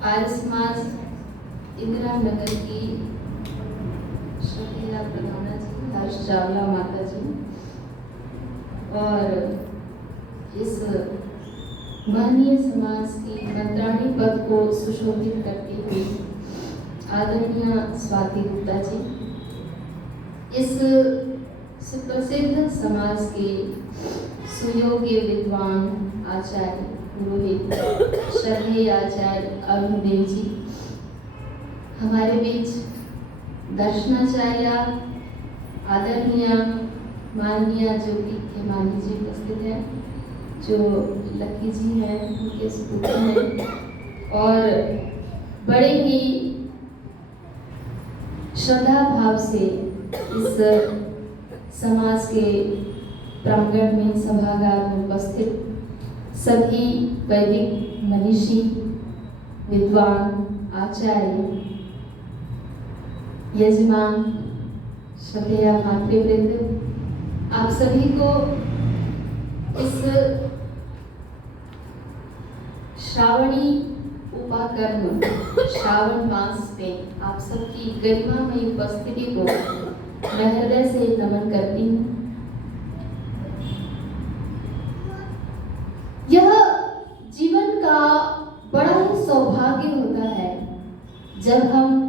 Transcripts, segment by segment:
आर्य समाज इंदिरा नगर की श्रद्धेय प्रधाना जी हर्ष चावला माता जी और इस महनीय समाज की मंत्राणी पद को सुशोभित करती हुई आदरणीय स्वाति गुप्ता जी, इस सुप्रसिद्ध समाज के सुयोग्य विद्वान आचार्य पुरोहित श्रद्धेय आचार्य अरुणदेव जी, हमारे बीच दर्शनाचार्य आदरणीय माननीय ज्योति खेमानी जी उपस्थित हैं, जो लकी जी हैं, उनके सुपुत्र हैं और बड़े ही श्रद्धा भाव से इस समाज के प्रांगण में सभागार में उपस्थित सभी वैदिक मनीषी विद्वान आचार्य यजमान श्रद्धेय मातृवृंद, आप सभी को इस श्रावणी उपाकर्म श्रावण मास में आप सबकी गरिमामयी उपस्थिति को मैं हृदय से नमन करती हूँ। यह जीवन का बड़ा ही सौभाग्य होता है जब हम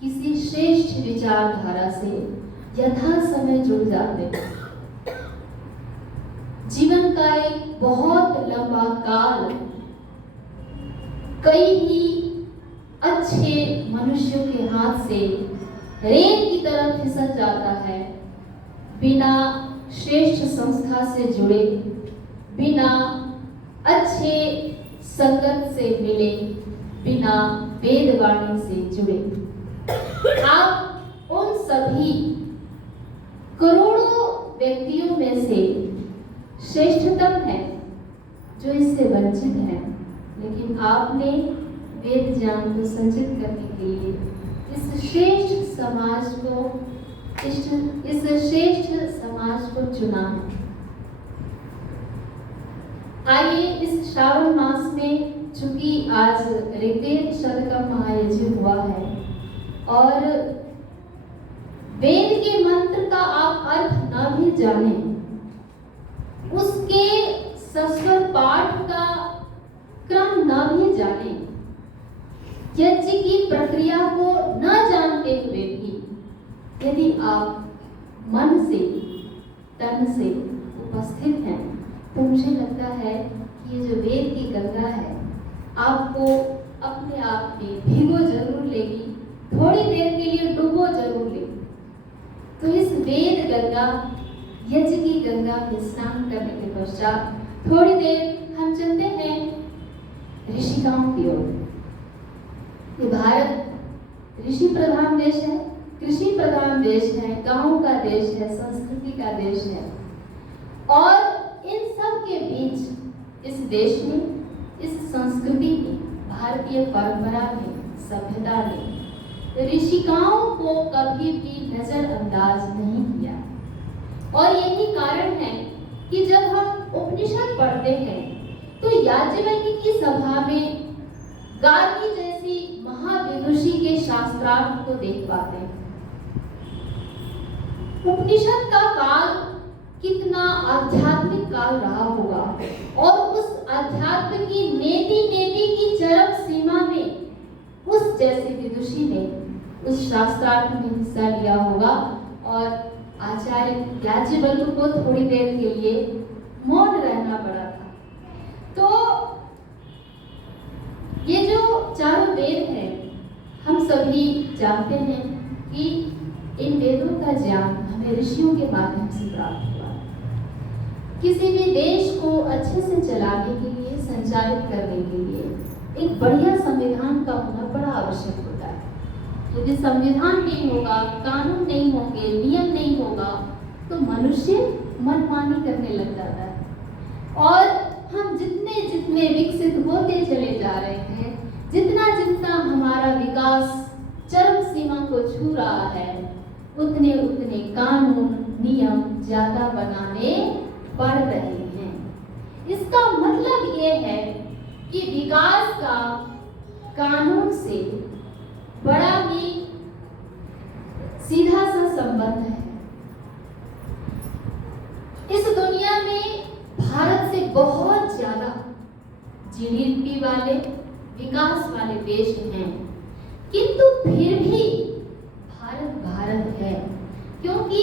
किसी श्रेष्ठ विचारधारा से यथा समय जुड़ जाते हैं। जीवन का एक बहुत लंबा काल कई ही अच्छे मनुष्यों के हाथ से रेत की तरह फिसल जाता है, बिना श्रेष्ठ संस्था से जुड़े, बिना अच्छे संगत से मिले, बिना वेदवाणी से जुड़े। आप उन सभी करोड़ों व्यक्तियों में से श्रेष्ठतम है जो इससे वंचित हैं, लेकिन आपने वेद ज्ञान को संचित करने के लिए इस श्रेष्ठ समाज को चुना है। आइए इस श्रावण मास में, चूंकि आज ऋग्वेद शतकम महायज्ञ हुआ है और वेद के मंत्र का आप अर्थ न भी जाने, उसके सस्वर पाठ का क्रम न भी जाने, यज्ञ की प्रक्रिया को न जानते हुए भी यदि आप मन से तन से उपस्थित हैं, तो मुझे लगता है कि ये जो वेद की गंगा है आपको अपने आप में भिगो जरूर लेगी, थोड़ी देर के लिए डूबो जरूर लेगी। तो इस वेद गंगा यज्ञ की गंगा में स्नान करने के पश्चात थोड़ी देर हम चलते हैं ऋषिकाओं की ओर। ये भारत ऋषि प्रधान देश है, कृषि प्रधान देश है, गांवों का देश है, संस्कृति का देश है और इन सब के बीच इस देश में, इस संस्कृति में, भारतीय परंपरा में, सभ्यता ने ऋषिकाओं को कभी भी नजरअंदाज नहीं किया। और यही कारण है कि जब हम उपनिषद पढ़ते हैं तो याज्ञवल्क्य की सभा में गार्गी जैसी महाविदुषी के शास्त्रार्थ को देख पाते हैं। उपनिषद का काल कितना आध्यात्मिक काल रहा होगा और उस अध्यात्म की नेति की चरम सीमा में उस जैसे विदुषी ने उस शास्त्रार्थ में हिस्सा लिया होगा और आचार्य याज्ञवल्क्य को थोड़ी देर के लिए मौन रहना पड़ा था। तो ये जो चारों वेद हैं, हम सभी जानते हैं कि इन वेदों का ज्ञान हमें ऋषियों के माध्यम से प्राप्त हुआ। किसी भी देश को अच्छे से चलाने के लिए, संचालित करने के लिए एक बढ़िया संविधान का होना बड़ा आवश्यक होता है। यदि संविधान नहीं होगा, कानून नहीं होंगे, नियम नहीं होगा, तो मनुष्य मनमानी करने लग जाता है। और हम जितने जितने विकसित होते चले जा रहे हैं, जितना जितना हमारा विकास चरम सीमा को छू रहा है, उतने उतने कानून नियम ज्यादा बनाने पड़ रहे हैं। इसका मतलब ये है कि विकास का कानून से बड़ा ही सीधा सा संबंध है। इस दुनिया में भारत से बहुत ज्यादा जीडीपी वाले, विकास वाले देश हैं, किंतु फिर भी भारत भारत है, क्योंकि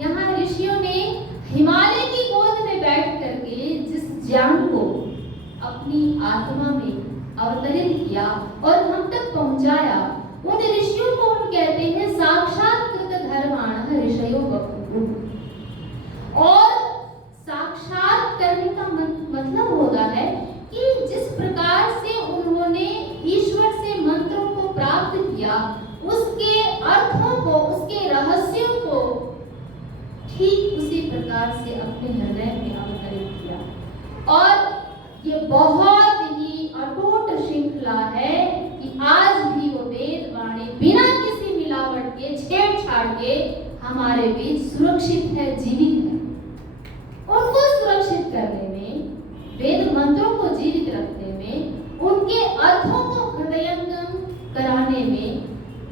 यहाँ ऋषियों ने हिमालय की गोद में बैठ करके जिस ज्ञान को अपनी आत्मा में अवतरित किया और हम तक पहुंचाया, उन ऋषियों को हम कहते हैं साक्षात्कृत धर्माणः ऋषयो बभूवुः। और साक्षात करने का मतलब होता है कि जिस प्रकार से उन्होंने ईश्वर से मंत्रों को प्राप्त किया, उसके अर्थों को, उसके रहस्यों को ठीक उसी प्रकार से अपने हृदय में अवतरित किया। और ये बहुत ही अटूट श्रृंखला है कि आज भी वो वेद वाणी बिना किसी मिलावट के, छेड़छाड़ के हमारे बीच सुरक्षित है, जीवित है। उनको सुरक्षित करने में, वेद मंत्रों को जीवित रखने में, उनके अर्थों को हृदयंगम कराने में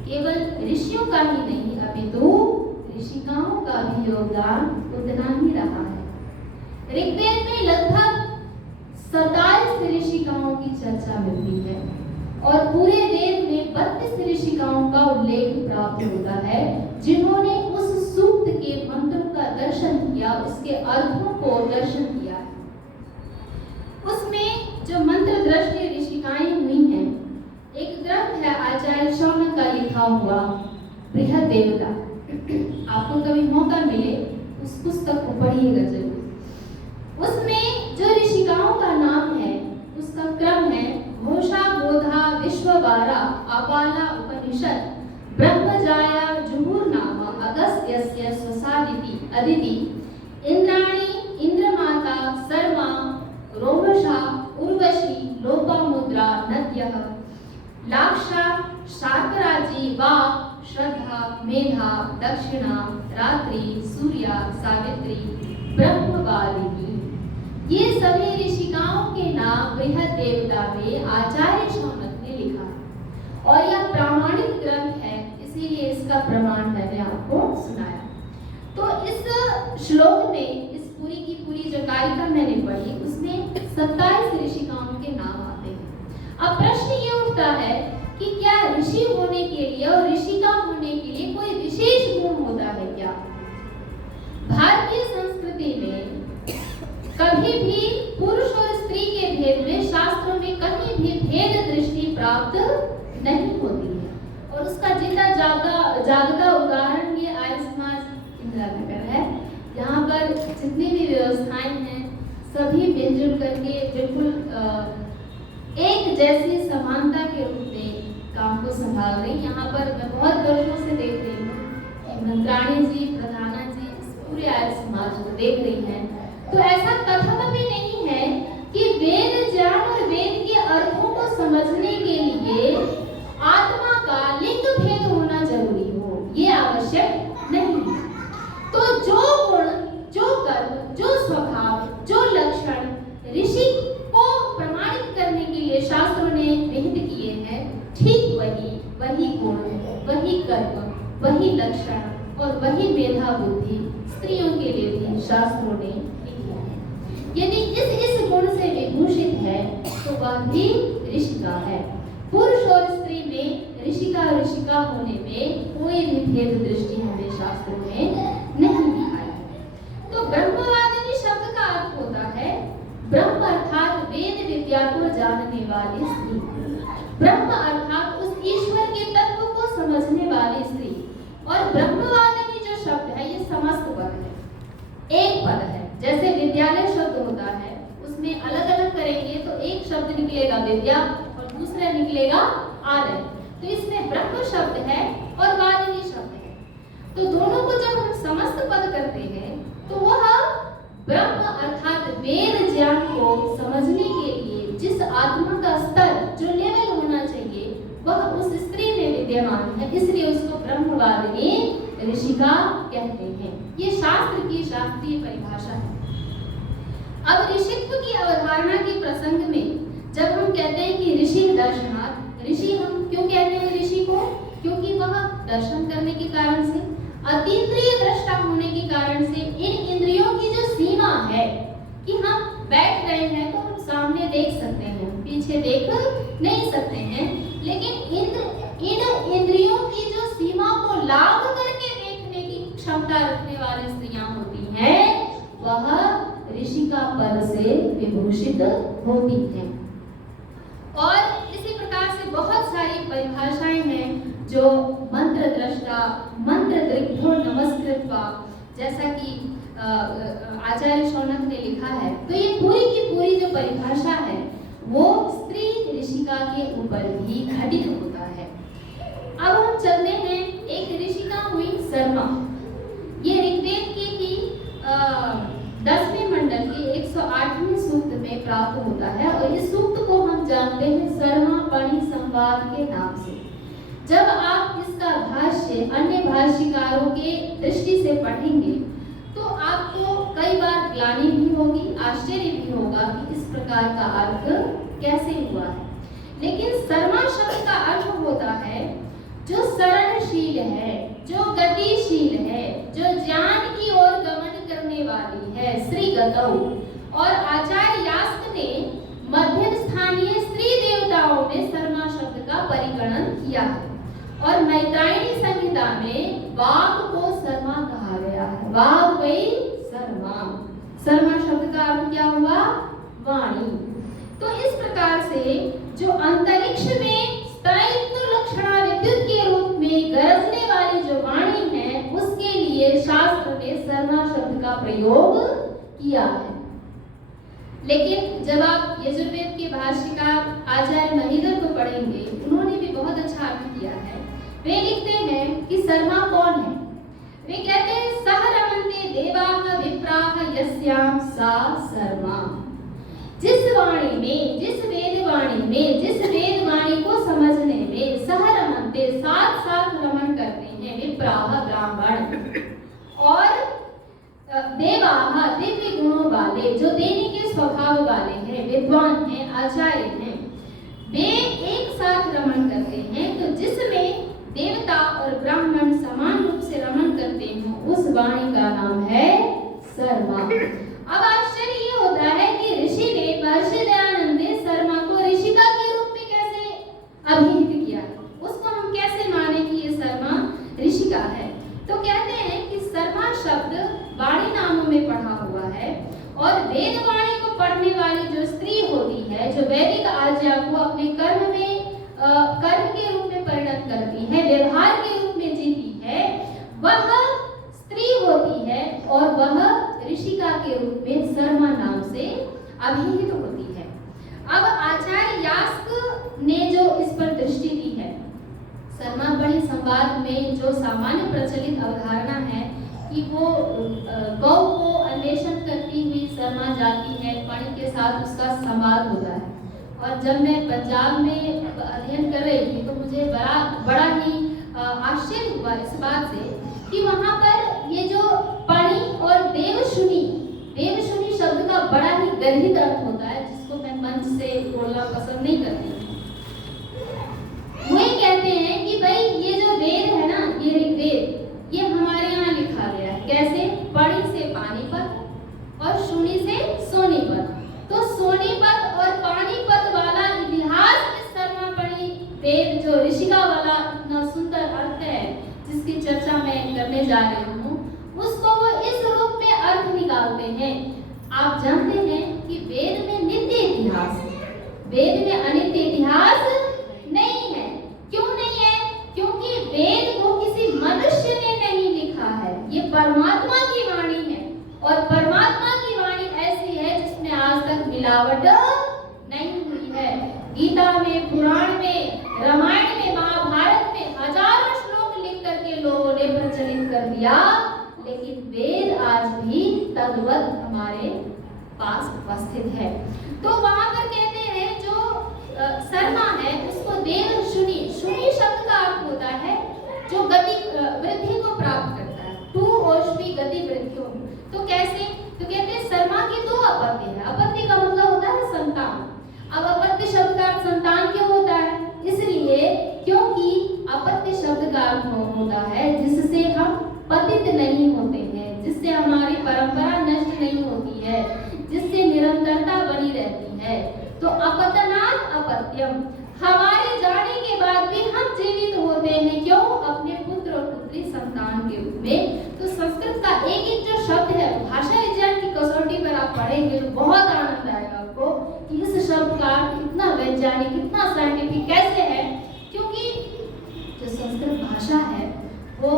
केवल ऋषियों का ही नहीं, अपितु ऋषिकाओं का भी योगदान उतना ही रहा है। ऋग्वेद में लगभग 27 ऋषिकाओं की चर्चा मिलती है और पूरे वेद में 32 ऋषिकाओं का उल्लेख प्राप्त होता है, जिन्होंने उस सूक्त के मंत्रों का दर्शन किया, उसके अर्थों को दर्शन किया है। उसमें जो मंत्र दृष्टि ऋषिकाएं हुई हैं, एक ग्रंथ है आचार्य शौनक का लिखा हुआ बृहदेवता। आपको कभी मौका मिले उस पुस्तक को पढ़िएगा जरूर। उसमें जो ऋषिकाओं का नाम है, उसका क्रम है घोषा, बोधा, विश्ववारा, अपाला, उपनिषद, ब्रह्मजाया, जुहुर नाम, अगस्त्यस्य, स्वसादिति, अदिति, इंद्राणी, इंद्रमाता, सर्मा, रोमशा, उर्वशी, लोपामुद्रा, नद्यः, लाक्षा, शार्कराजी, वाक्, श्रद्धा, मेधा, दक्षिणा, रात्रि, सूर्या, सावित्री, ब्रह्मवादिनी। ये सभी ऋषिकाओं के नाम बृहदेवता में आचार्य शौनक ने लिखा और यह प्रामाणिक ग्रंथ है, इसीलिए इसका प्रमाण मैंने आपको सुनाया। तो इस श्लोक में, इस पूरी की पूरी जो कारिका मैंने पढ़ी, उसमें 27 ऋषिकाओं के नाम आते हैं। अब प्रश्न ये उठता है कि क्या ऋषि होने के लिए और ऋषिका होने के लिए कोई विशेष गुण होता है क्या? भारतीय संस्कृति में कभी भी पुरुष और स्त्री के भेद में शास्त्रों में कहीं भी भेद दृष्टि प्राप्त नहीं होती है, और उसका जितना जागता उदाहरण ये आर्य समाज इंदिरा नगर है। यहाँ पर जितनी भी व्यवस्थाएं हैं, सभी मिलजुल करके बिल्कुल एक जैसी समानता के रूप में काम को संभाल रही। यहाँ पर मैं बहुत वर्षों से देख रही हूँ कि मंत्राणी जी, प्रधाना जी इस पूरे आर्य समाज को देख रही हैं। तो ऐसा कथन भी नहीं है कि वेद ज्ञान और वेद के अर्थों को समझने के लिए आत्मा का लिंग भेद होना जरूरी हो, ये आवश्यक नहीं है। तो जो गुण, जो कर्म, जो स्वभाव, जो लक्षण ऋषि को प्रमाणित करने के लिए शास्त्रों ने विहित किए हैं, ठीक वही गुण, वही कर्म, वही लक्षण और वही मेधा बुद्धि स्त्रियों के लिए भी शास्त्रों ने लिखा है। यदि इस गुण से विभूषित है तो वह भी ऋषिका है। पुरुष और स्त्री में ऋषिका होने में कोई भी भेद दृष्टि हमें शास्त्रों में नहीं दिखाई है। तो ब्रह्मवादिनी शब्द का अर्थ होता है ब्रह्म अर्थात वेद विद्या को जानने वाली स्त्री। ब्रह्म अर्थात उस ईश्वर के तत्व को समझने वाली स्त्री। और ब्रह्मवादिनी जो शब्द है, ये समस्त पद है, एक पद है। जैसे विद्यालय शब्द होता है, उसमें अलग अलग करेंगे तो एक शब्द निकलेगा विद्या और दूसरा निकलेगा आलय। तो इसमें ब्रह्म शब्द है और वादिनी शब्द है। तो दोनों को जब हम समस्त पद करते हैं तो वह ब्रह्म अर्थात वेद ज्ञान को समझने के लिए जिस आत्मा का स्तर, जो लेवल होना चाहिए, वह उस स्त्री में विद्यमान है, इसलिए उसको ब्रह्मवादिनी ऋषिका कहते हैं। ये शास्त्र की शास्त्रीय परिभाषा है। अब ऋषित्व की अवधारणा के प्रसंग में जब हम कहते हैं कि ऋषि दर्शनात्, ऋषि हम क्यों कहते हैं ऋषि को? क्योंकि वह दर्शन करने के कारण से, अतीन्द्रिय दृष्टा होने के कारण से, इन इंद्रियों की जो सीमा है कि हम बैठ रहे हैं तो हम सामने देख सकते हैं, पीछे देख नहीं सकते हैं, लेकिन इन इंद्रियों की जो सीमा को लांघ करके देखने की क्षमता रखने वाली स्त्रियां होती हैं, वह ऋषि का पद से विभूषित होती हैं। और इसी प्रकार से बहुत सारी परिभाषाएं हैं जो मंत्र दृष्टा, मंत्र दृग्भ्यो नमस्कृत्वा, जैसा कि आचार्य शौनक ने लिखा है, तो ये पूरी की पूरी जो परिभाषा है वो स्त्री ऋषिका के ऊपर भी घटित होता है। अब हम चलते हैं, एक ऋषिका हुई सरमा। ये ऋग्वेद के ही 10वें मंडल के 108वें सूक्त में प्राप्त होता है और इस सूक्त को हम जानते हैं सरमा पणि संवाद के नाम से। जब आप इसका भाष्य अन्य भाष्यकारों के दृष्टि से पढ़ेंगे तो आपको कई बार ग्लानि भी होगी, आश्चर्य भी होगा कि इस प्रकार का अर्थ कैसे हुआ है। लेकिन सरमा शब्द का अर्थ होता है जो सरणशील है, जो गतिशील है, जो ज्ञान की ओर गमन करने वाली है, श्री गतौ। और आचार्य यास्क ने मध्यम स्थानीय स्त्री देवताओं में सरमा शब्द का परिगणन किया है और मैत्रायणी संहिता में वाग को सरमा कहा गया है। वाग वही सरमा, सरमा शब्द का अर्थ क्या हुआ? वाणी। तो इस प्रकार से जो अंतरिक्ष में स्थायित्व लक्षणा विद्युत के रूप में गरजने वाली जो वाणी है, उसके लिए शास्त्र ने सरमा शब्द का प्रयोग किया है। लेकिन जब आप यजुर्वेद के भाष्यकार आचार्य महीधर को पढ़ेंगे, उन्होंने भी बहुत अच्छा अर्थ किया है। वे लिखते हैं कि सरमा कौन है? वे कहते हैं सह रमन्ते देवाः विप्राः यस्यां सा सरमा। जिस वाणी में, जिस वेदवाणी में, जिस वेदवाणी को समझने में सह रमन्ते साथ साथ रमन करते हैं विप्राः ब्राह्मण और देवाः दिव्य गुणों वाले, जो देने के स्वभाव वाले हैं, विद्वान हैं, आचार्य हैं, वे एक साथ रमन करते हैं। तो जिसमें देवता और ब्राह्मण समान रूप से रमन करते हैं, उस वाणी का नाम है सरमा। अब आश्चर्य ये होता है कि ऋषि ने महर्षि दयानंद ने सरमा को ऋषिका के रूप में कैसे अभिहित किया, उसको हम कैसे माने कि ये सरमा ऋषिका है? तो कहते हैं कि सरमा शब्द वाणी नामों में पढ़ा हुआ है और वेदवाणी को पढ़ने वाली जो स्त्री होती है, जो वैदिक आज्ञा को अपने कर्म के रूप में परिणत करती है, व्यवहार के रूप में जीती है, वह स्त्री होती है और वह ऋषिका के रूप में सरमा नाम से अभिहित होती है। अब आचार्य यास्क ने जो इस पर दृष्टि दी है, सरमा पणि संवाद में जो सामान्य प्रचलित अवधारणा है कि वो गौ को अन्वेषण करती हुई सरमा जाती है, पणि के साथ उसका संवाद होता है। और जब मैं पंजाब में अध्ययन कर रही थी तो मुझे बड़ा ही आश्चर्य हुआ इस बात से कि वहाँ पर ये जो पणि और देवशुनि शब्द का बड़ा ही गर्भित अर्थ होता है, जिसको मैं मंच से बोलना पसंद नहीं करती। वो कहते हैं कि भाई ये जो वेद है ना, ये ऋग्वेद, ये हमारे यहाँ लिखा गया है कैसे? पणि से पानीपत और शुनि से सोनीपत। तो सोनीपत और पानीपत वाला इतिहास इस सरमा पणि वेद जो ऋषिका वाला इतना सुंदर अर्थ है, जिसकी चर्चा मैं करने जा रही हूँ, उसको वो इस रूप में अर्थ निकालते हैं। आप जानते हैं कि वेद में नित्य इतिहास है, वेद में अनित्य इतिहास नहीं है। क्यों नहीं है? क्योंकि वेद को किसी मनुष्य ने नहीं लिखा है, ये परमात्मा की वाणी है और परमात्मा की वाणी ऐसी है जिसमें आज तक मिलावट नहीं हुई है। गीता में, पुराण में, रामायण में, महाभारत में हजारों श्लोक लिख करके लोगों ने प्रचलित कर दिया, लेकिन वेद आज भी तद्वत हमारे पास उपस्थित है। तो वहां पर कहते हैं जो सरमा है उसको देवशुनि, शुनि शब्द का अर्थ होता है जो गति वृद्धि को प्राप्त करता है, टू ओष्मी गति वृद्धियों। तो कैसे? तो कहते हैं सरमा की दो अपत्य है। अपत्य का मतलब होता है संतान। अब अपत्य शब्द का अर्थ संतान क्यों होता है? इसलिए का अर्थ होता है जिससे हम पतित नहीं होते हैं, जिससे हमारी परंपरा नष्ट नहीं होती है, जिससे निरंतरता बनी रहती है। तो अपतनात् अपत्यम, हमारे जाने के बाद भी हम जीवित होते हैं। क्यों? अपने पुत्र और पुत्री संतान के रूप में। तो संस्कृत का एक एक जो शब्द है, भाषा विज्ञान की कसौटी पर आप पढ़ेंगे तो बहुत आनंद आएगा आपको कि इस शब्द का इतना वैज्ञानिक, इतना साइंटिफिक कैसे है। क्योंकि जो संस्कृत भाषा है वो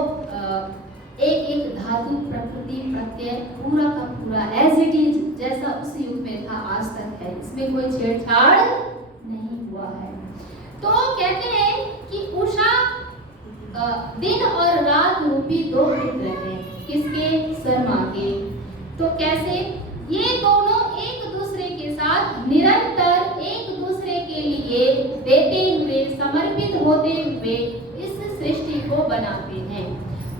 एक एक धातु, प्रकृति, प्रत्यय पूरा का पूरा एज इट इज जैसा उस युग में था आज तक है, इसमें कोई छेड़छाड़ नहीं हुआ है। तो कहते हैं कि उषा दिन और रात रूपी दो पुत्र हैं, किसके? शर्मा के। तो कैसे? ये दोनों एक दूसरे के साथ निरंतर एक दूसरे के लिए देते हुए, समर्पित होते हुए इस सृष्टि को बनाते हैं।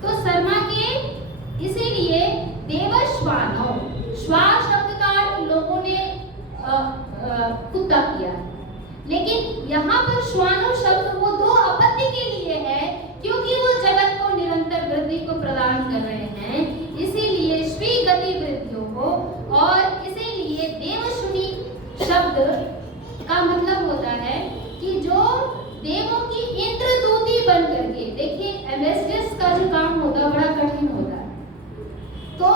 तो शर्मा के इसीलिए देवश्वानो, श्वा शब्द का अर्थ लोगों ने कुत्ता किया है, लेकिन यहाँ पर श्वानो शब्द वो दो अपत्य के लिए है, क्योंकि वो जगत को निरंतर वृद्धि को प्रदान कर रहे हैं, इसीलिए श्री गति वृद्धियों को। और इसीलिए देवशुनि शब्द का मतलब होता है कि जो देवों की इंद्रदूती बन करके, देखिए एम्बेसडर्स का जो काम होता है बड़ा कठिन होता है, तो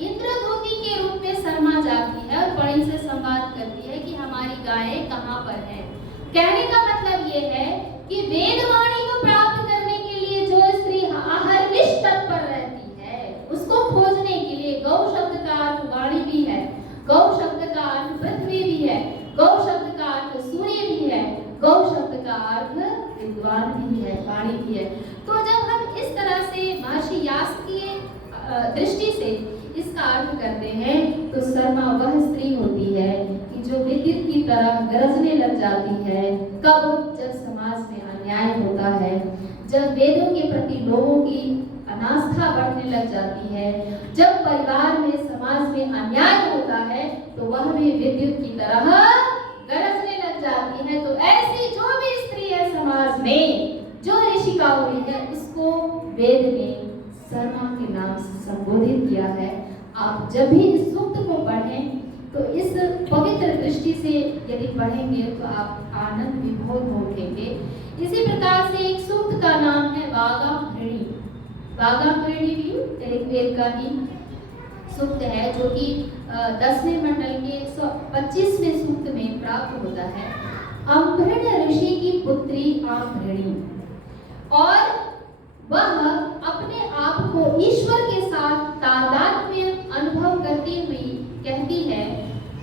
इंद्रदूती के रूप में शर्मा जाती है और बड़ी से संवाद करती है कि हमारी गायें कहाँ पर हैं। कहने का मतलब ये है कि वेदवाणी को प्राप्त करने के लिए जो स्त्री अहर्निश तत्पर रहती है, उसको खोजने के लिए, गौ शब्द का अर्थ वाणी भी है, गौ शब्द का अर्थ पृथ्वी भी है, गौ शब्द का अर्थ सूर्य भी है, गौ शब्द का अर्थ विद्वान भी है, वाणी भी है। तो जब हम इस तरह से महर्षि व्यास की दृष्टि से इसका अर्थ करते हैं तो शर्मा वह स्त्री होती है कि जो विद्युत की तरह गरजने लग जाती है। कब? जब समाज में अन्याय होता है, जब वेदों के प्रति लोगों की अनास्था बढ़ने लग जाती है, जब परिवार में, समाज में अन्याय होता है, तो वह भी विद्युत की तरह गरजने लग जाती है। तो ऐसी जो भी स्त्री है समाज में, जो ऋषिका हुई है, उसको वेद ने शर्मा के नाम से संबोधित किया है। आप जब भी इस सूक्त को पढ़ें तो इस पवित्र दृष्टि से यदि पढ़ेंगे तो आप आनंद भी बहुत उठेंगे। इसी प्रकार से एक सूक्त का नाम है वागामृणी। वागामृणी भी ऋग्वेद का ही सूक्त है, जो कि 10वें मंडल के 25वें सूक्त में प्राप्त होता है। अम्भृण ऋषि की पुत्री आम्भृणी, और वह अपने आप को ईश्वर के साथ तादात्म्य अनुभव करती हुई कहती है,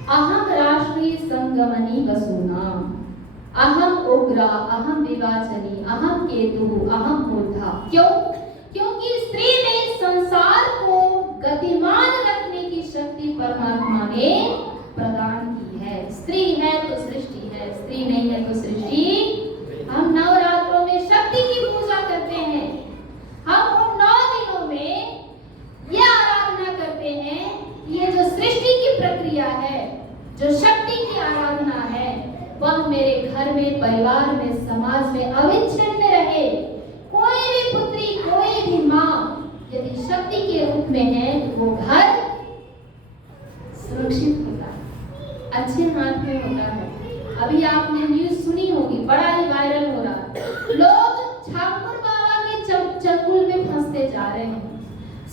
अहम राष्ट्रीय संगमनी वसुना, अहम उग्रा, अहम विवाचनी, अहम केतु, अहम मूर्धा। क्यों? क्योंकि स्त्री में संसार को गतिमान रखने की शक्ति परमात्मा ने प्रदान की है। स्त्री है तो सृष्टि है, स्त्री नहीं है तो सृष्टि। हम नवरात्रों में शक्ति की पूजा करते हैं, हम उन 9 दिनों में यह आराधना करते हैं, ये जो सृष्टि की प्रक्रिया है, जो शक्ति की आराधना है, वह मेरे घर में, परिवार में, समाज में अविच्छिन्न रहे। कोई भी पुत्री, कोई भी माँ यदि शक्ति के रूप में है तो वो घर सुरक्षित होता है, अच्छे हाथ में होता है। अभी आपने न्यूज सुनी होगी, बड़ा ही वायरल हो रहा है, लोग ठाकुर बाबा के चंगुल में फंसते जा रहे हैं।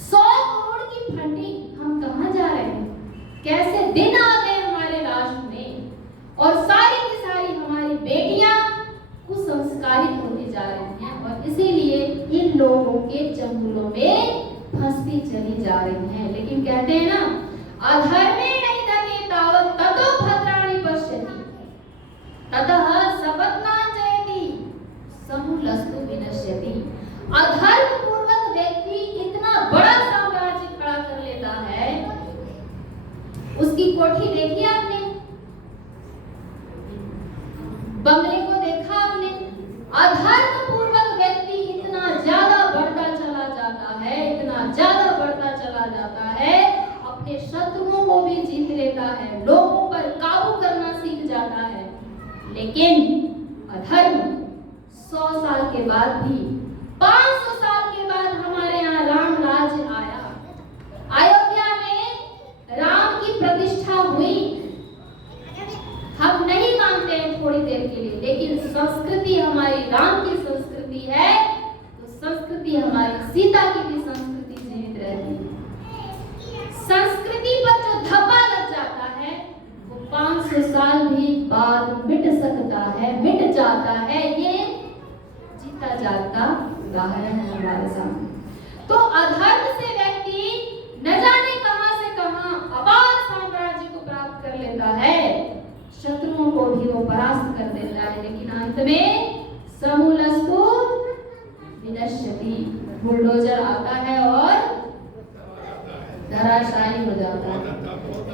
100 करोड़ की फंडिंग, हम कहाँ जा रहे हैं? कैसे दिन आ गए हमारे राष्ट्र में, और सारी की सारी हमारी बेटियां कुसंस्कारित होती जा रही हैं, और इसीलिए इन लोगों के चंगुलों में फंसती चली जा रही हैं। लेकिन कहते हैं ना, अधर्मे नहीं धने तावत ततो भद्राणि पश्यति ततः सपत्नां जयति समूलस्तु विनश्यति। अधर्म पूर्वक व्यक्ति इतना बड़ा साम्राज्य खड़ा कर लेता है, उसकी कोठी देखी आपने, बंगले को देखा आपने। अधर्म पूर्वक व्यक्ति इतना ज्यादा बढ़ता चला जाता है, इतना ज्यादा बढ़ता चला जाता है, अपने शत्रुओं को भी जीत लेता है, लोगों पर काबू करना सीख जाता है। लेकिन अधर्म 100 साल के बाद भी 500 साल के बाद हमारे यहाँ राम राज्य आया, अयोध्या में राम की प्रतिष्ठा हुई। हम नहीं मानते हैं थोड़ी देर के लिए, लेकिन संस्कृति हमारी राम की संस्कृति है, तो संस्कृति हमारी सीता की भी संस्कृति जीवित रहती है। संस्कृति पर जो धब्बा लग जाता है वो 500 साल भी बाद मिट सकता है, मिट जाता है। ये जीता जागता उदाहरण है हमारे सामने। तो अधर्म से व्यक्ति न जाने कहां से कहां अपार साम्राज्य को प्राप्त कर लेता है, शत्रुओं को भी वो परास्त कर देता है, लेकिन अंत में समूलस्तु विनश्यति, बुलडोजर आता है और धराशायी हो जाता है।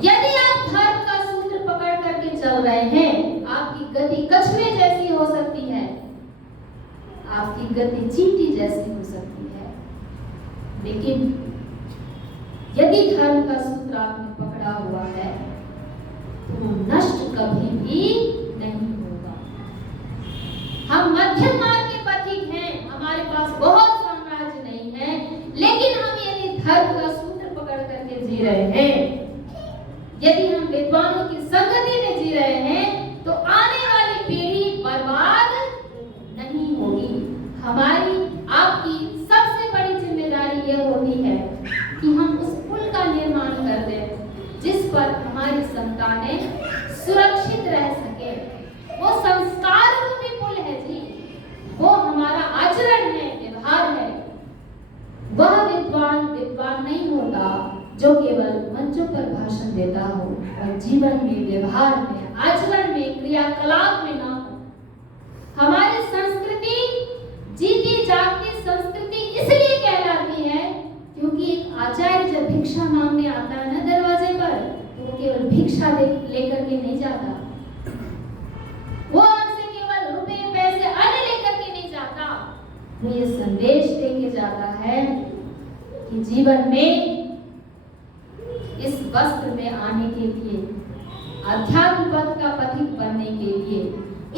यदि आप धर्म का सूत्र पकड़ करके चल रहे हैं, आपकी गति कछुए जैसी हो सकती है, आपकी गति चींटी जैसी हो सकती है, लेकिन यदि धर्म का सूत्र आपने पकड़ा हुआ है तो वो नष्ट कभी भी नहीं होगा। हम मध्यम मार्ग के पथिक हैं, हमारे पास बहुत साम्राज्य नहीं है, लेकिन हम यदि धर्म का सूत्र पकड़ करके जी रहे हैं, यदि हम विद्वानों की संगति में जी रहे हैं, तो आने वाली पीढ़ी बर्बाद नहीं होगी। हमारी आपकी सबसे बड़ी जिम्मेदारी यह होती है कि हम उस पुल का निर्माण कर दें जिस पर हमारी संतानें सुरक्षित रह सके। वो संस्कार रूपी पुल है जी, वो हमारा आचरण है, व्यवहार है। वह विद्वान नहीं होता जो केवल मंचों पर भाषण देता हो और जीवन में, व्यवहार में, आचरण में, क्रियाकलाप में ना हो। हमारी संस्कृति जीती जागती संस्कृति इसलिए कहलाती है क्योंकि एक आचार्य जब भिक्षा मांगने आता है ना दरवाजे पर, तो वो केवल भिक्षा लेकर के नहीं जाता, वो हमसे केवल रुपए पैसे अन्न लेकर के नहीं जाता, वो ये संदेश देके जाता है कि जीवन में इस वस्त्र में आने के लिए, अध्यात्म पथ का पथिक बनने के लिए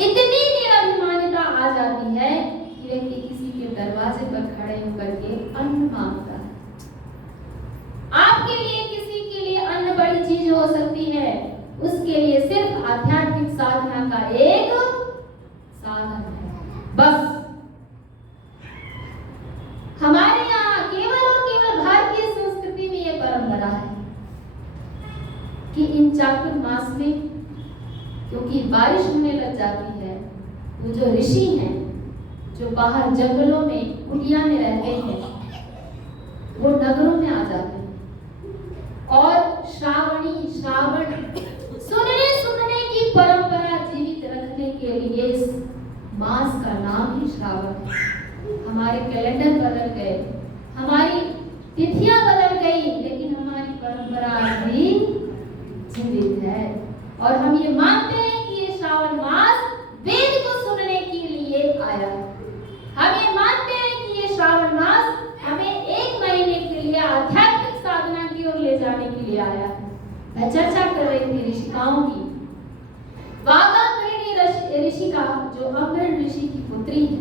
इतनी निराभिमानिता आ जाती है कि व्यक्ति किसी के दरवाजे पर खड़े होकर के अन्न मांगता है। आपके लिए किसी के लिए अन्न बड़ी चीज हो सकती है, उसके लिए सिर्फ आध्यात्मिक साधना का एक साधन है बस। हमारे यहाँ केवल और केवल भारतीय संस्कृति में यह परंपरा है कि इन चातुर्मास में क्योंकि बारिश होने लग जाती है, वो जो ऋषि हैं जो बाहर जंगलों में कुटिया में रहते हैं, वो नगरों में आ जाते हैं और श्रावण सुनने की परंपरा जीवित रखने के लिए इस मास का नाम ही श्रावण है। हमारे कैलेंडर बदल गए, हमारी तिथियां बदल गई, लेकिन हमारी परंपरा आज भी जीवित है और हम ये मानते हैं कि ये श्रावण मास वेद को सुनने के लिए आया है। हम ये मानते हैं कि ये श्रावण मास हमें 1 महीने के लिए आध्यात्मिक साधना की ओर ले जाने के लिए आया है। मैं चर्चा कर रही थी ऋषिकाओं की। वागांभृणी ऋषिका जो अम्बरण ऋषि की पुत्री है,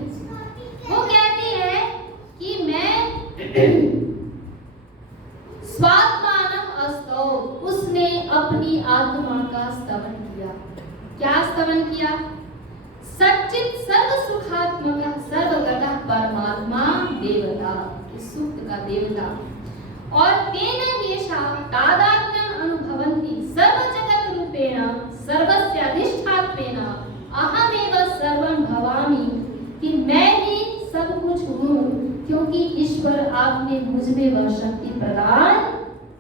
वो कहती है कि मैं स्वात्मानम अस्तौ, उसने अपनी आत्मा का स्तवन किया। क्या स्तवन किया? सच्चित सर्व सुखात्मक सर्वगतः परमात्मा देवता, इस सूक्त का देवता। और तेन येषा तादात्म्यम् अनुभवन्ति सर्व जगत रूपेण सर्वस्य अधिष्ठात्वेन अहमेव सर्वं भवामि, कि मैं ही सब कुछ हूँ, क्योंकि ईश्वर आपने मुझ में वह शक्ति प्रदान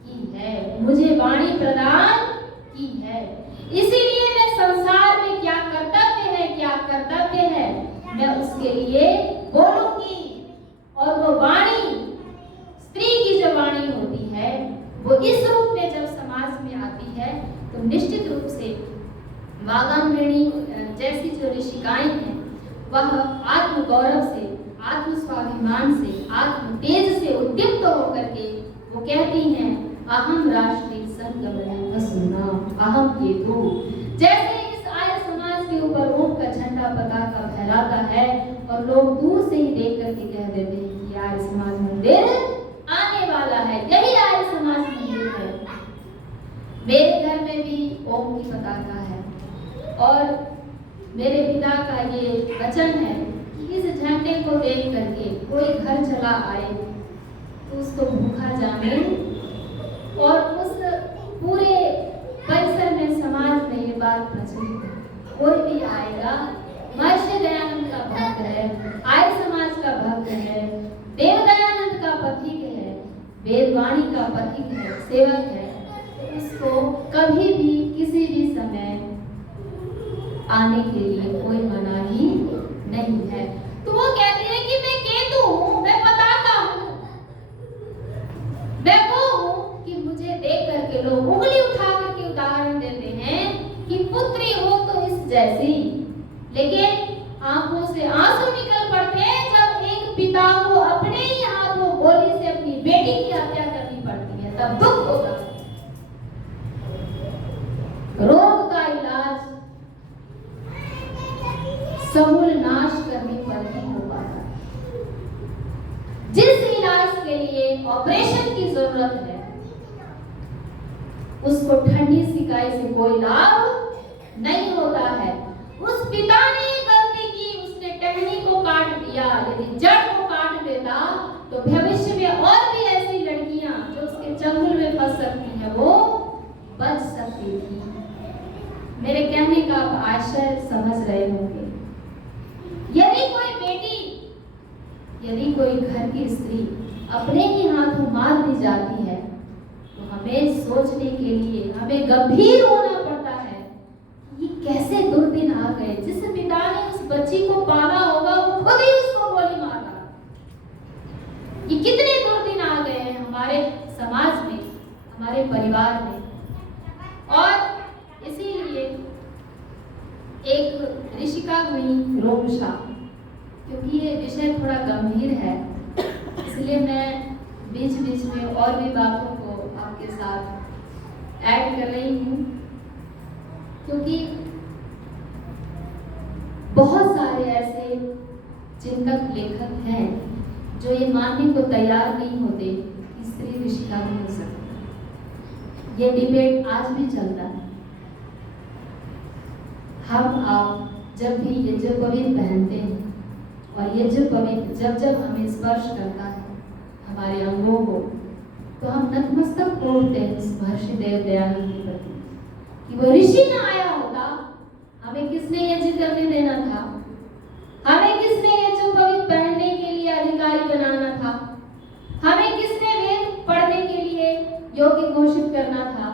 की है, मुझे वाणी प्रदान की है। इसीलिए मैं संसार में क्या कर्तव्य है मैं उसके लिए बोलूंगी। और वो वाणी, स्त्री की जो वाणी होती है, वो इस रूप में जब समाज में आती है तो निश्चित रूप से वागांभृणी जैसी जो ऋषिकाएं हैं, वह आत्म गौरव से, आत्म स्वाभिमान से, आत्म तेज से उद्दीप्त होकर के वो कहती हैं, अहम राष्ट्रीय संगमन वसुना अहम केतु। जैसे इस आर्य समाज के ऊपर ओम का झंडा पताका फहराता है और लोग दूर से ही देख करके कह देते हैं कि आर्य समाज मंदिर आने वाला है, यही आर्य समाज मंदिर है। मेरे घर में भी ओम की पताका है और मेरे पिता का ये वचन है कि इस झंडे को देख करके कोई घर चला आए तो उसको भूखा जाने और उस पूरे परिसर में, समाज में ये बात प्रचलित है। कोई भी आएगा, महर्षि दयानंद का भक्त है, आर्य समाज का भक्त है, देव दयानंद का पथिक है, वेदवाणी का पथिक है, सेवक है, उसको कभी भी किसी भी समय आने के लिए कोई मनाही नहीं है। तो वो कहती है कि मैं केतु हूँ, मैं पताका हूँ, मैं वो हूँ कि मुझे देख करके लोग उंगली उठा करके उदाहरण देते हैं कि पुत्री हो तो इस जैसी, लेकिन आंखों से आंसू निकल पड़ते हैं जब एक पिता को अपने ही हाथों गोली से अपनी बेटी की हत्या करनी पड़ती है, तब दुख होता है। रोग का इलाज समूल नाश करने पर ही हो पाता है। जिस इलाज के लिए ऑपरेशन की जरूरत है उसको ठंडी सिकाई से कोई लाभ नहीं होता है। उस पिता ने गलती की, उसने टहनी को काट दिया, यदि जड़ को काट देता तो भविष्य में और भी ऐसी लड़कियां जो उसके चंगुल में फंस सकती हैं वो बच सकती थी। मेरे कहने का आप आशय समझ रहे होंगे। यदि कोई बेटी, यदि कोई घर की स्त्री अपने ही हाथों मार दी जाती है तो हमें सोचने के लिए, हमें गंभीर होना पड़ता है कि ये कैसे दुर्दिन आ गए। जिस पिता ने उस बच्ची को पाला होगा वो खुद ही उसको गोली मार रहा। ये कितने दुर्दिन आ गए हैं हमारे समाज में, हमारे परिवार में। और इसीलिए एक ऋषिका हुई रोमशा, क्योंकि ये विषय थोड़ा गंभीर है इसलिए मैं बीच बीच में और भी बातों को आपके साथ ऐड कर रही हूँ, क्योंकि बहुत सारे ऐसे चिंतक लेखक हैं जो ये मानने को तैयार नहीं होते कि स्त्री ऋषिका भी हो सकती। ये डिबेट आज भी चलता है। हम आप जब भी यज्ञोपवीत पहनते हैं और यज्ञोपवीत जब हमें स्पर्श करता है हमारे अंगों को, तो हम नतमस्तक तोड़ते हैं इस महर्षि देव दयानंद के प्रति कि वो ऋषि ना आया होता, हमें किसने यज्ञ करने देना था, हमें किसने यज्ञोपवीत पहनने के लिए अधिकारी बनाना था, हमें किसने वेद पढ़ने के लिए योग्य घोषित करना था।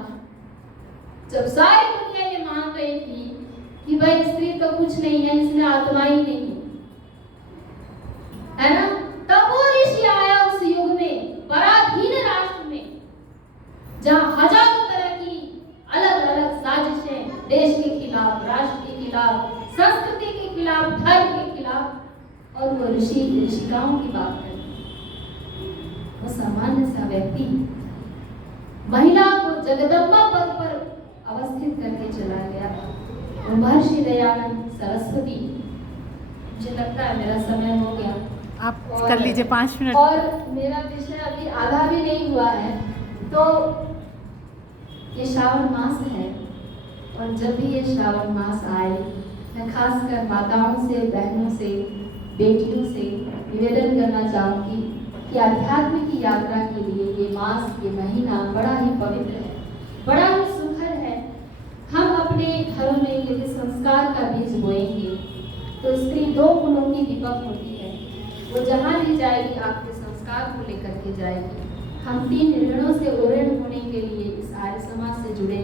जब सारी दुनिया ये मान रही थी कि भाई स्त्री तो कुछ नहीं है, इसमें आत्मा ही नहीं है ना, तब वो ऋषि आया उस युग में, पराधीन राष्ट्र में, जहां हजारों तरह की अलग अलग साजिशें देश के खिलाफ, राष्ट्र के खिलाफ, संस्कृति के खिलाफ, धर्म के खिलाफ, और वो ऋषि ऋषिकाओं की बात करते हैं। वो सामान्य सा व्यक्ति महिला को जगदम्बा पद पर अवस्थित करके चला गया था। महर्षि दयानंद सरस्वती। मुझे लगता है मेरा समय हो गया, आप कर लीजिए 5 मिनट। और मेरा विषय अभी आधा भी नहीं हुआ है। तो ये श्रावण मास है और जब भी ये श्रावण मास आए, मैं खासकर माताओं से, बहनों से, बेटियों से निवेदन करना चाहूँगी कि आध्यात्म की यात्रा के लिए ये मास, ये महीना बड़ा ही पवित्र है, बड़ा ही सुखद है। हम अपने घरों में यदि संस्कार का बीज बोएंगे तो स्त्री 2 गुणों की दीपक होती है। वो जहाँ भी जाएगी आपके संस्कार को लेकर के जाएगी। हम 3 ऋणों से उऋण होने के लिए इस आर्य समाज से जुड़े,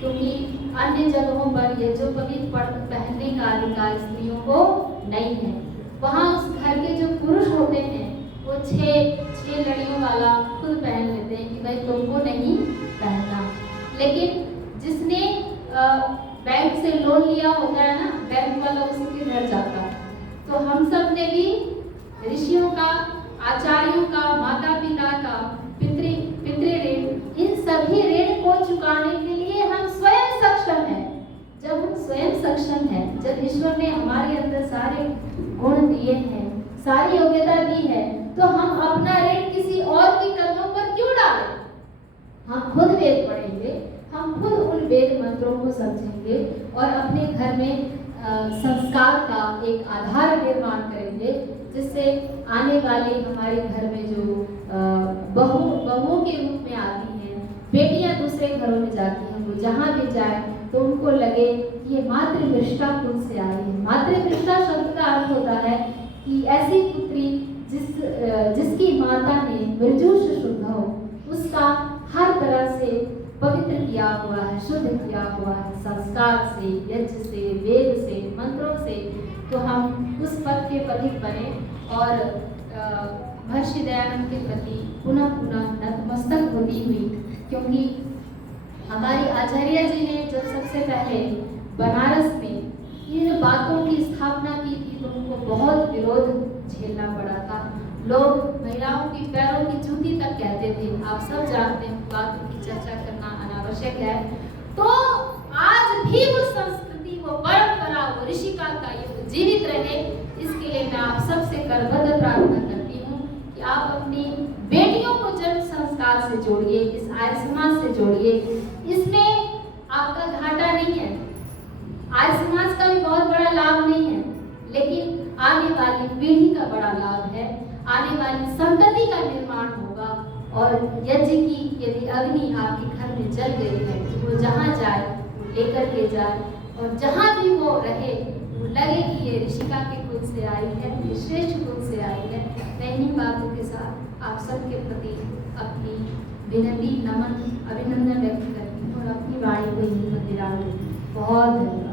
क्योंकि अन्य जगहों पर ये जो पवित्र पहनने का अधिकार स्त्रियों को नहीं है। वहाँ उस घर के जो पुरुष होते हैं वो 6 लड़ियों वाला खुद पहन लेते हैं कि भाई तुमको नहीं पहनना। लेकिन जिसने बैंक से लोन लिया होता है ना, बैंक वाला उसके घर जाता है। तो हम सब ने भी ऋषियों का, आचार्यों का, माता पिता का, पितृ ऋण, इन सभी ऋण को चुकाने के लिए हम स्वयं सक्षम हैं। जब हम स्वयं सक्षम हैं, जब ईश्वर ने हमारे अंदर सारे गुण दिए हैं, सारी योग्यता दी है, तो हम अपना ऋण किसी और के कंधों पर क्यों डालें? हम खुद वेद पढ़ेंगे, हम खुद उन वेद मंत्रों को समझेंगे और अपने घर में संस्कार का एक आधार निर्माण करेंगे, जिससे आने वाले हमारे घर में जो बहुओं के रूप में आती हैं, बेटियां दूसरे घरों में जाती हैं, वो जहाँ भी जाए तो उनको लगे कि ये मातृवृष्टा कुल से आई है। मातृवृष्टा शब्द का अर्थ होता है कि ऐसी पुत्री जिसकी माता ने मृजुष शुद्ध हो, उसका हर तरह से पवित्र किया हुआ है, शुद्ध किया हुआ है, संस्कार से, यज्ञ से, वेद से, मंत्रों से, तो हम उस पद के पथिक बने और महर्षि दयानंद के प्रति पुनः पुनः नतमस्तक होती हुई, क्योंकि हमारे आचार्य जी ने जब सबसे पहले बनारस में इन बातों की स्थापना की थी तो उनको बहुत विरोध झेलना पड़ा था। लोग महिलाओं की पैरों की जूती तक कहते थे। आप सब जानते हैं, बातों की चर्चा करना अनावश्यक है। तो आज भी वो संस्कृति, वो परंपरा, वो ऋषिकाल का युग जीवित रहे, इसके लिए मैं आप सबसे करबद्ध प्रार्थना करती हूँ कि आप अपनी बेटियों को जन्म संस्कार से जोड़िए, इस आर्य समाज से जोड़िए। इसमें आपका घाटा नहीं है, आर्य समाज का भी बहुत बड़ा लाभ नहीं है, लेकिन आने वाली पीढ़ी का बड़ा लाभ है, आने वाली संतति का निर्माण होगा। और यज्ञ की यदि अग्नि आपके घर में जल गई है तो वो जहाँ जाए वो लेकर के जाए, और जहाँ भी वो रहे वो लगे कि ये ऋषिका के कुल से आई है, ये श्रेष्ठ कुल से आई है। मैं इन्हीं बातों के साथ आप सबके प्रति अपनी विनती, नमन, अभिनंदन व्यक्त करती हूँ और अपनी वाणी को यहीं पर विराम देती हूँ। बहुत धन्यवाद।